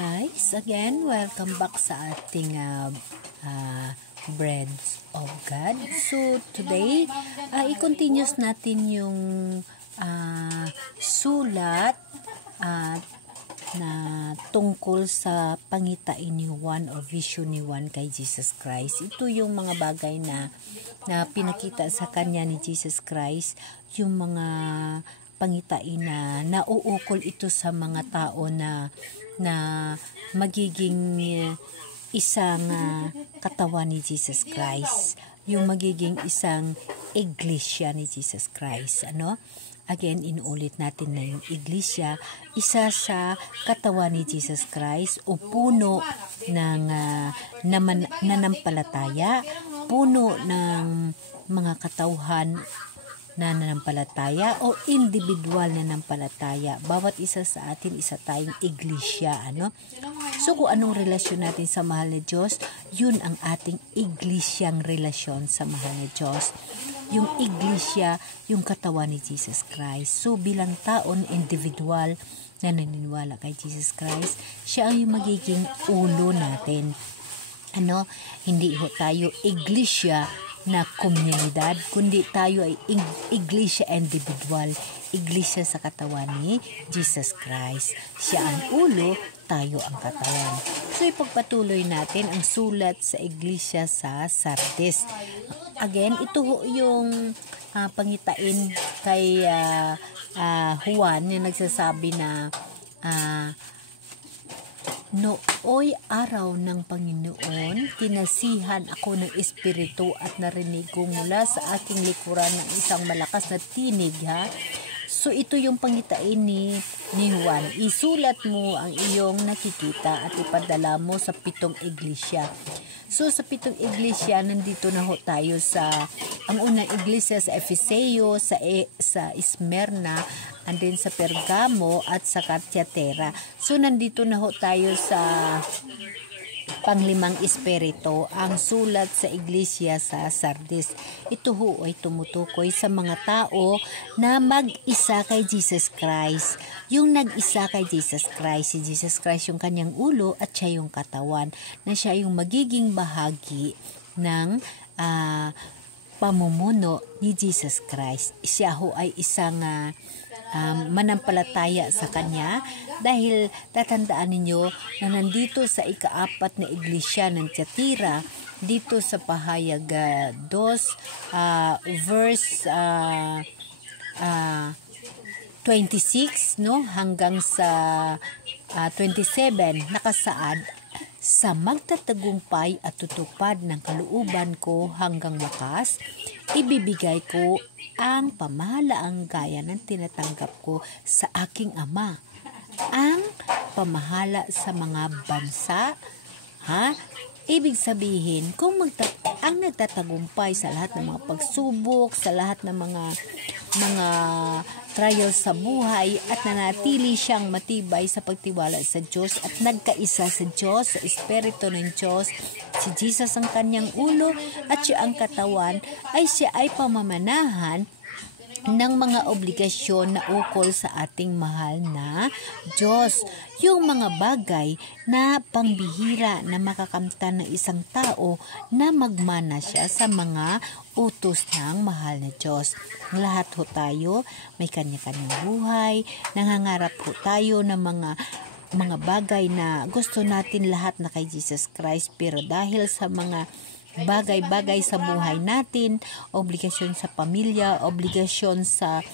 Guys, again, welcome back sa ating Bread of God. So, today, i-continuous natin yung sulat na tungkol sa pangitain ni Juan o vision ni Juan kay Jesus Christ. Ito yung mga bagay na pinakita sa kanya ni Jesus Christ, yung mga pangitain na nauukol ito sa mga tao na magiging isang katawan ni Jesus Christ, yung magiging isang iglesia ni Jesus Christ. Again, inuulit natin na yung iglesia, isa sa katawan ni Jesus Christ o puno ng nanampalataya, puno ng mga katauhan na nanampalataya o individual na nanampalataya. Bawat isa sa atin, isa tayong iglesia. So, kung anong relasyon natin sa mahal na Diyos, yun ang ating iglesyang relasyon sa mahal na Diyos. Yung iglesia, yung katawan ni Jesus Christ. So, bilang taon, individual na naniniwala kay Jesus Christ, siya ang yung magiging ulo natin. Hindi ho tayo iglesia na komunidad, kundi tayo ay iglesia individual, iglesia sa katawan ni Jesus Christ. Siya ang ulo, tayo ang katawan. So, ipagpatuloy natin ang sulat sa iglesia sa Sardis. Again, ito yung pangitain kay Juan, yung nagsasabi na nooy araw ng Panginoon, kinasihan ako ng Espiritu at narinig ko mula sa aking likuran ng isang malakas na tinig. So, ito yung pangitain ni Juan. Isulat mo ang iyong nakikita at ipadala mo sa 7 iglesia. So, sa 7 iglesia, nandito na ho tayo ang unang iglesia sa Efeseo, sa Smyrna, and then sa Pergamo at sa Thyatira. So, nandito na ho tayo sa panglimang espiritu, ang sulat sa iglesia sa Sardis. Ito ho ay tumutukoy sa mga tao na mag-isa kay Jesus Christ. Yung nag-isa kay Jesus Christ, si Jesus Christ yung kanyang ulo at siya yung katawan, na siya yung magiging bahagi ng pamumuno ni Jesus Christ. Siya ho ay isang manampalataya sa kanya, dahil tatandaan ninyo na nandito sa ika-4 na iglesia ng Thyatira, dito sa pahayag 2 verse 26 hanggang sa 27, nakasaad, sa magtatagumpay at tutupad ng kalooban ko hanggang wakas, ibibigay ko ang pamahalaang gaya ng tinatanggap ko sa aking Ama. Ang pamahala sa mga bansa, ibig sabihin, kung ang nagtatagumpay sa lahat ng mga pagsubok, sa lahat ng mga trials sa buhay, at nanatili siyang matibay sa pagtiwala sa Diyos at nagkaisa sa Diyos, sa Espiritu ng Diyos, si Jesus ang kanyang ulo at siya ang katawan, ay siya ay pamamanahan ng mga obligasyon na ukol sa ating mahal na Diyos. Yung mga bagay na pangbihira na makakamtan ng isang tao na magmana siya sa mga utos ng mahal na Diyos. Lahat ho tayo may kanya-kanyang buhay, nangangarap ho tayo ng mga bagay na gusto natin lahat na kay Jesus Christ, pero dahil sa mga bagay-bagay sa buhay natin, obligasyon sa pamilya, obligasyon sa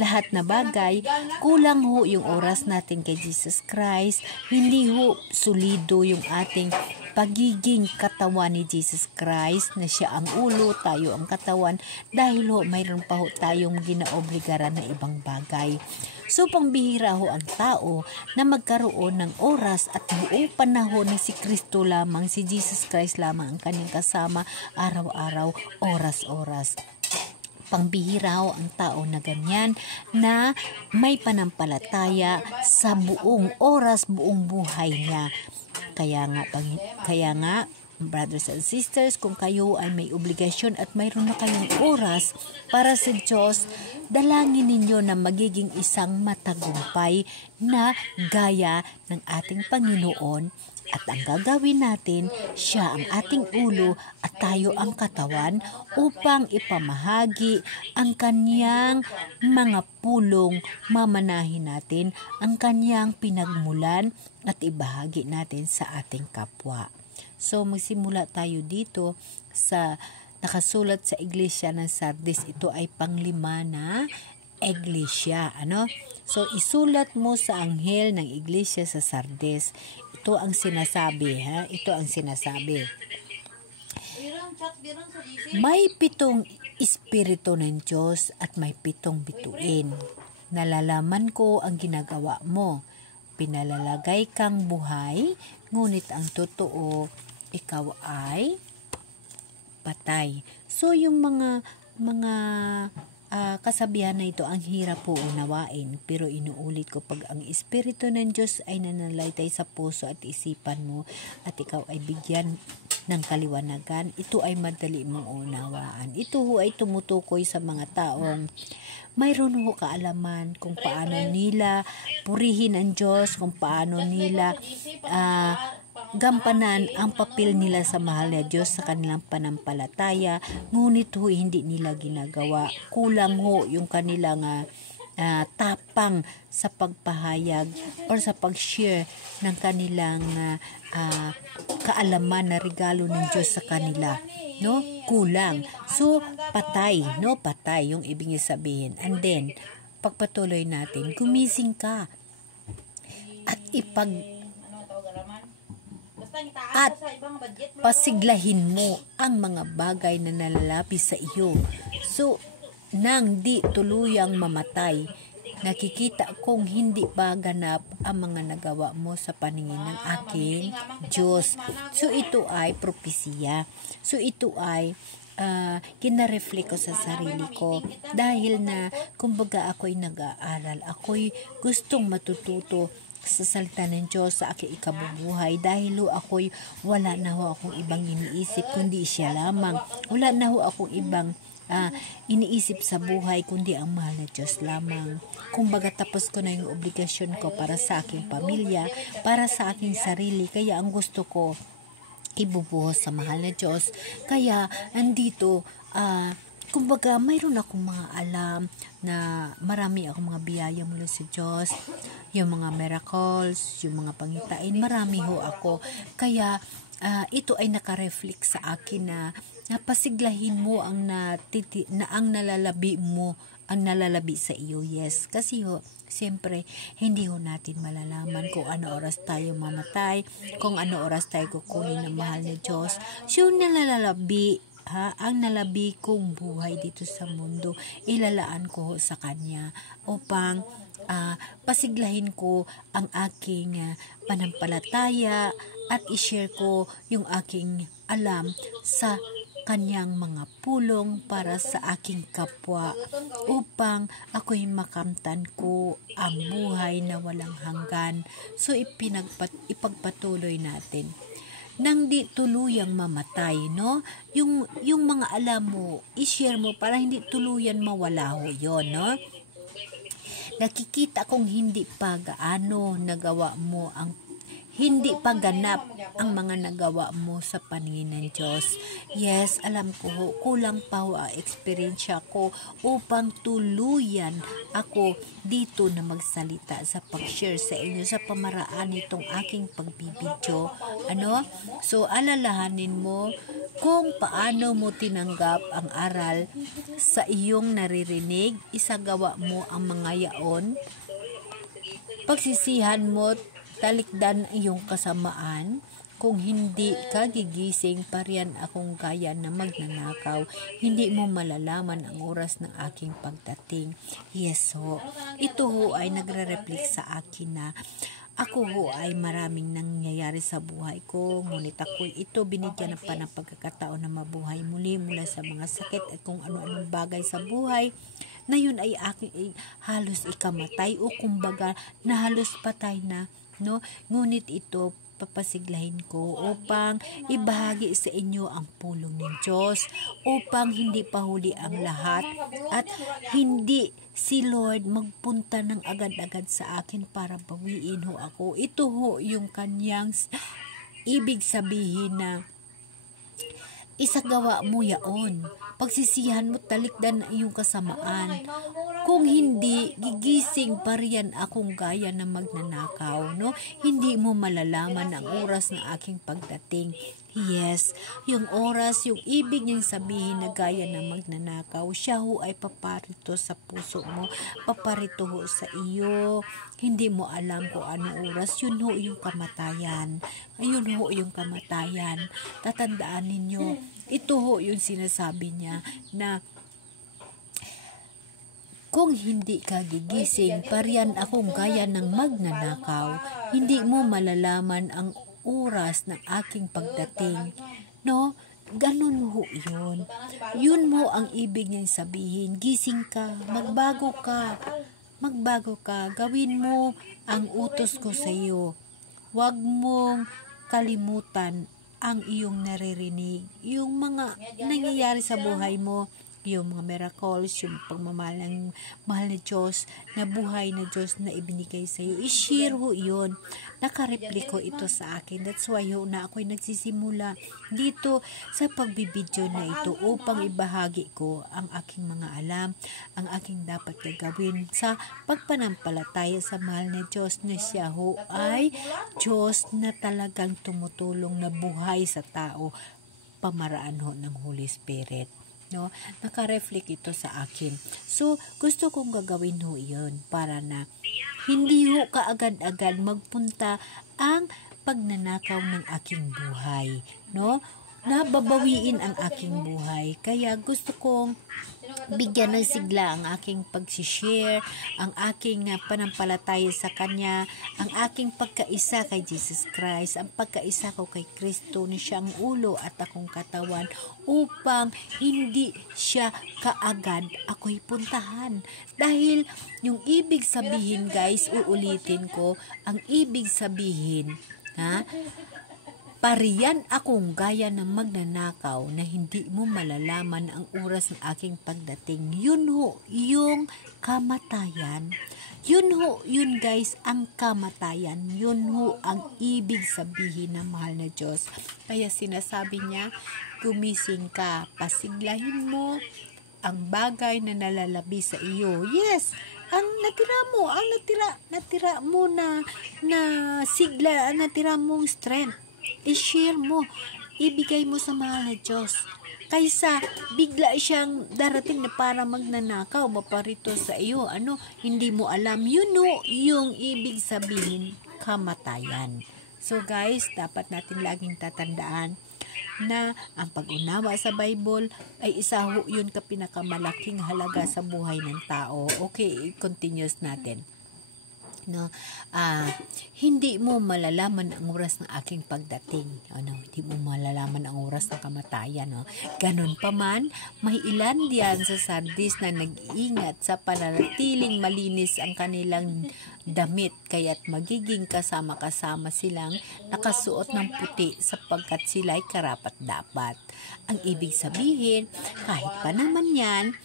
lahat na bagay, kulang ho yung oras natin kay Jesus Christ, hindi ho solido yung ating pagiging katawan ni Jesus Christ, na siya ang ulo, tayo ang katawan, dahil ho mayroon pa ho tayong ginaobligaran na ibang bagay. So, pangbihira ho ang tao na magkaroon ng oras at buong panahon na si Kristo lamang, si Jesus Christ lamang ang kanyang kasama araw-araw, oras-oras. Pangbihira ho ang tao na ganyan, na may panampalataya sa buong oras, buong buhay niya. Kaya nga brothers and sisters, kung kayo ay may obligasyon at mayroon na kayong oras para sa Diyos, dalangin ninyo na magiging isang matagumpay na gaya ng ating Panginoon. At ang gagawin natin, siya ang ating ulo at tayo ang katawan upang ipamahagi ang kanyang mga pulong. Mamanahin natin ang kanyang pinagmulan at ibahagi natin sa ating kapwa. So magsimula tayo dito sa nakasulat sa Iglesia ng Sardis. Ito ay panglima na iglesia. So isulat mo sa anghel ng iglesia sa Sardis. Ito ang sinasabi, Ito ang sinasabi. May 7 espiritu ng Diyos at may 7 bituin. Nalalaman ko ang ginagawa mo. Pinalalagay kang buhay, ngunit ang totoo, ikaw ay patay. So yung mga kasabihan na ito, ang hirap po unawain, pero inuulit ko, pag ang Espiritu ng Diyos ay nananalaytay sa puso at isipan mo at ikaw ay bigyan ng kaliwanagan, ito ay madali mong unawaan. Ito ay tumutukoy sa mga taong mayroon ho kaalaman kung paano nila purihin ang Diyos, kung paano nila gampanan ang papel nila sa mahal na Diyos sa kanilang panampalataya, ngunit ho hindi nila ginagawa. Kulang ho yung kanilang tapang sa pagpahayag or sa pag-share ng kanilang kaalaman na regalo ng Diyos sa kanila. Kulang. So patay, patay yung ibig sabihin. And then pagpatuloy natin, gumising ka at pasiglahin mo ang mga bagay na nalalapis sa iyo. So, nang di tuluyang mamatay, nakikita kong hindi pa ganap ang mga nagawa mo sa paningin ng aking Diyos. So, ito ay propesya. So, ito ay kinareflect ko sa sarili ko dahil na kumbaga ako'y nag-aaral, ako'y gustong matututo sa salita ng Diyos sa aking ikabubuhay dahil ako'y wala na ho akong ibang iniisip kundi siya lamang. Wala na ho akong ibang iniisip sa buhay kundi ang mahal na Diyos lamang. Kumbaga tapos ko na yung obligasyon ko para sa aking pamilya, para sa aking sarili, kaya ang gusto ko ibubuhos sa mahal na Diyos. Kaya andito kumbaga mayroon akong mga alam na marami akong mga biyaya mula sa Diyos, yung mga miracles, yung mga pangitain, marami ho ako. Kaya ito ay nakareflect sa akin na napasiglahin mo ang ang nalalabi mo, ang nalalabi sa iyo. Yes, kasi ho, siyempre, hindi ho natin malalaman kung ano oras tayo mamatay, kung ano oras tayo kukunin ng mahal na Diyos. So, nalalabi, ang nalabi kong buhay dito sa mundo, ilalaan ko sa Kanya upang pasiglahin ko ang aking panampalataya at i-share ko yung aking alam sa Kanyang mga pulong para sa aking kapwa upang ako'y makamtan ko ang buhay na walang hanggan. So ipagpatuloy natin nang di tuluyang mamatay, yung mga alam mo, i-share mo para hindi tuluyan mawala ho yun, Nakikita kong hindi pa gaano nagawa mo hindi pa ganap ang mga nagawa mo sa paningin ng Diyos. Yes, alam ko ho, kulang pa ho ang experiensya ko upang tuluyan ako dito na magsalita sa pag-share sa inyo sa pamaraan nitong aking pagbibidyo. So, alalahanin mo kung paano mo tinanggap ang aral sa iyong naririnig, isagawa mo ang mga yaon, pagsisihan mo, talikdan ang iyong kasamaan. Kung hindi ka gigising, pariyan akong kaya na magnanakaw. Hindi mo malalaman ang oras ng aking pagdating. Yes ho. Ito ho ay nagre-reflect sa akin na ako ho ay maraming nangyayari sa buhay ko, ngunit ako ito binigyan ng pagkakataon na mabuhay muli mula sa mga sakit at kung ano-anong bagay sa buhay na yun ay aking halos ikamatay o kumbaga na halos patay na. Ngunit ito papasiglahin ko upang ibahagi sa inyo ang pulong ng Diyos, upang hindi pahuli ang lahat at hindi si Lord magpunta ng agad-agad sa akin para bawiin ho ako. Ito ho yung kanyang ibig sabihin na isagawa mo yaon. Pagsisihan mo, talikdan na iyong kasamaan. Kung hindi, gigising pa riyan akong gaya na magnanakaw, no? Hindi mo malalaman ang oras ng aking pagdating. Yes, yung oras, yung ibig niyang sabihin na gaya na magnanakaw, siya ho ay paparito sa puso mo, paparito ho sa iyo. Hindi mo alam kung anong oras, yun ho yung kamatayan. Ayun ho yung kamatayan. Tatandaan ninyo, ito ho yung sinasabi niya na kung hindi ka gigising, pariyan akong gaya ng magnanakaw, hindi mo malalaman ang oras ng aking pagdating. No? Ganun ho yun. Yun mo ang ibig niyang sabihin. Gising ka, magbago ka, gawin mo ang utos ko sa iyo. Huwag mong kalimutan ang iyong naririnig, yung mga nangyayari sa buhay mo, yung mga miracles, yung pagmamahal ng mahal na Diyos, na buhay na Diyos na ibinigay sa iyo. I-share ho yun. Nakarepliko ito sa akin. That's why ho na ako'y nagsisimula dito sa pagbibideo na ito upang ibahagi ko ang aking mga alam, ang aking dapat gagawin sa pagpanampalataya sa mahal na Diyos na siya ho ay Diyos na talagang tumutulong na buhay sa tao pamaraan ho ng Holy Spirit. No, naka-reflect ito sa akin. So, gusto kong gagawin ho yun para na hindi ho kaagad-agad magpunta ang pagnanakaw ng aking buhay. No? Nababawiin ang aking buhay. Kaya gusto kong bigyan ng sigla ang aking pagsishare, ang aking panampalataya sa Kanya, ang aking pagkaisa kay Jesus Christ, ang pagkaisa ko kay Kristo na siyang ulo at akong katawan upang hindi siya kaagad ako'y puntahan. Dahil yung ibig sabihin, guys, uulitin ko, ang ibig sabihin, pariyan akong gaya ng magnanakaw na hindi mo malalaman ang oras ng aking pagdating. Yun ho, yung kamatayan. Yun ho, yun guys, ang kamatayan. Yun ho, ang ibig sabihin ng mahal na Diyos. Kaya sinasabi niya, gumising ka, pasiglahin mo ang bagay na nalalabi sa iyo. Yes, ang natira mo, ang natira mo na sigla, ang natira mong strength. I-share mo, ibigay mo sa mahal na Diyos. Kaysa bigla siyang darating na para magnanakaw, maparito sa iyo, hindi mo alam, yun o, yung ibig sabihin, kamatayan. So guys, dapat natin laging tatandaan na ang pag-unawa sa Bible ay isa ho yun ka pinakamalaking halaga sa buhay ng tao. Okay, continuous natin. No, hindi mo malalaman ang oras ng aking pagdating. Hindi mo malalaman ang oras ng kamatayan. Ganon pa man, may ilan diyan sa Sardis na nag-iingat sa pananatiling malinis ang kanilang damit, kaya't magiging kasama-kasama silang nakasuot ng puti sapagkat sila'y karapat-dapat. Ang ibig sabihin, kahit pa naman yan,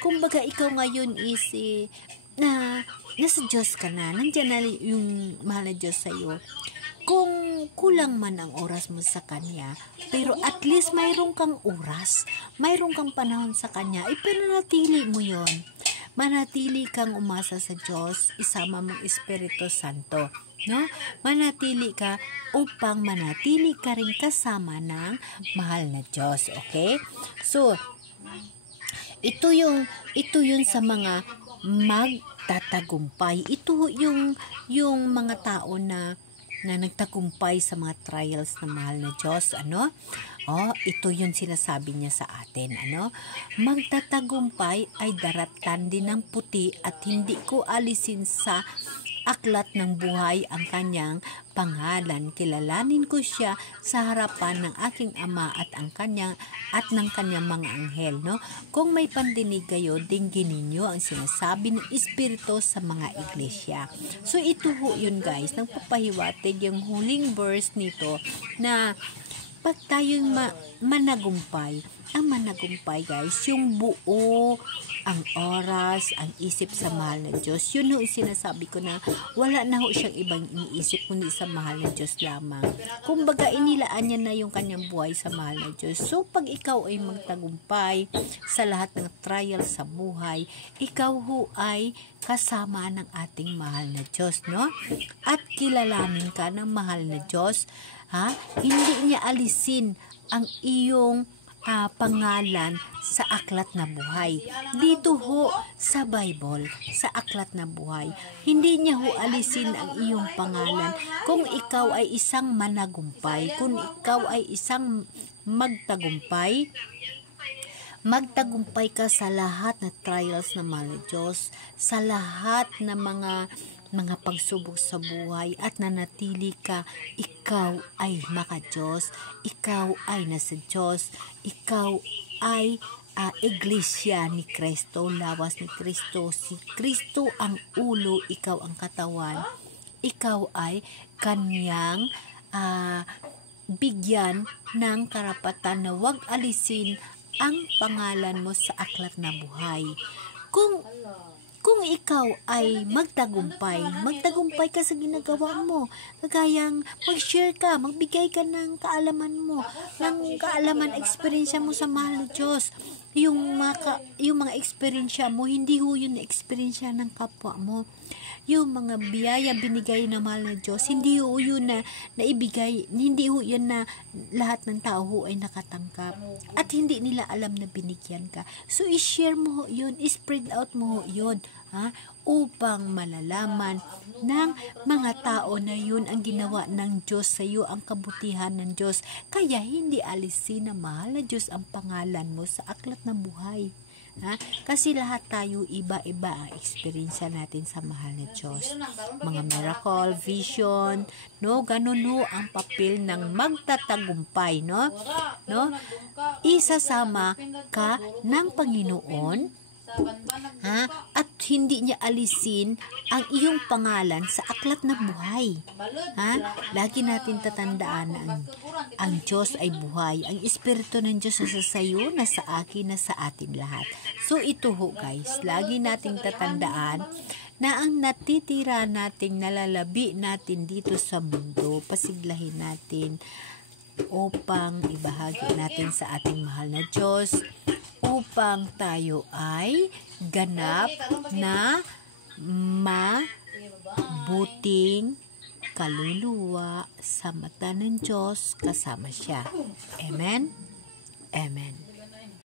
kumbaga ikaw ngayon is nasa Diyos ka na, nandiyan na yung mahal na Diyos sa iyo. Kung kulang man ang oras mo sa Kanya, pero at least mayroon kang oras, mayroon kang panahon sa Kanya, ipinanatili mo yon. Manatili kang umasa sa Diyos, isama mong Espiritu Santo. No? Manatili ka upang manatili ka rin kasama ng mahal na Diyos. Okay? So, ito yung sa mga magtatagumpay. Ito yung mga tao na nagtagumpay sa mga trials ng mahal na Diyos. Ito yung sinasabi niya sa atin. Magtatagumpay ay daratan din ng puti at hindi ko alisin sa aklat ng buhay ang kanyang pangalan. Kilalanin ko siya sa harapan ng aking Ama at ng kanyang mga anghel, no? Kung may pandinig kayo, dinggin ninyo ang sinasabi ng Espiritu sa mga iglesia. So ito ho yun guys, nagpapahiwatig yung huling verse nito na pag tayo'y managumpay, ang managumpay guys, yung buo, ang oras, ang isip sa mahal na Diyos. Yun ho sinasabi ko na wala na ho siyang ibang iniisip kundi sa mahal na Diyos lamang. Kumbaga inilaan niya na yung kanyang buhay sa mahal na Diyos. So pag ikaw ay magtagumpay sa lahat ng trial sa buhay, ikaw ho ay kasama ng ating mahal na Diyos, no? At kilalanin ka ng mahal na Diyos, ha? Hindi niya alisin ang iyong pangalan sa aklat na buhay. Dito ho sa Bible, sa aklat na buhay, hindi niya ho alisin ang iyong pangalan kung ikaw ay isang managumpay, kung ikaw ay isang magtagumpay ka sa lahat na trials na mahal na Diyos, sa lahat na mga pagsubok sa buhay at nanatili ka, ikaw ay maka-Diyos, ikaw ay nasa Diyos, ikaw ay iglesia ni Kristo, lawas ni Kristo, si Kristo ang ulo, ikaw ang katawan, ikaw ay kanyang bigyan ng karapatan na wag alisin ang pangalan mo sa aklat na buhay. Kung ikaw ay magtagumpay ka sa ginagawa mo, kagayang mag-share ka, magbigay ka ng kaalaman mo, ng kaalaman, eksperyensya mo sa mahal na Diyos. Yung mga eksperyensya mo, hindi ho yun na eksperyensya ng kapwa mo. Yung mga biyaya binigay ng mahal na Diyos, hindi ho yun na naibigay, hindi ho yun na lahat ng tao ho ay nakatangkap. At hindi nila alam na binigyan ka. So, i-share mo ho yun, i-spread out mo ho yun, ha? Upang malalaman ng mga tao na yun ang ginawa ng Diyos sa iyo, ang kabutihan ng Diyos. Kaya hindi alisin na mahal na Diyos ang pangalan mo sa aklat ng buhay. Ha? Kasi lahat tayo iba-iba ang experience natin sa mahal na Diyos. Mga miracle, vision, no? Ganun no ang papel ng magtatagumpay, no? Isasama ka ng Panginoon, ha? At hindi niya alisin ang iyong pangalan sa aklat ng buhay. Ha? Lagi natin tatandaan na ang Diyos ay buhay. Ang Espiritu ng Diyos nasa sayo, nasa akin, nasa atin lahat. So ito ho guys, lagi nating tatandaan na ang natitira nating nalalabi natin dito sa mundo, pasiglahin natin upang ibahagi natin sa ating mahal na Diyos, upang tayo ay ganap na mabuting kaluluwa sa mata ng Diyos kasama siya. Amen? Amen.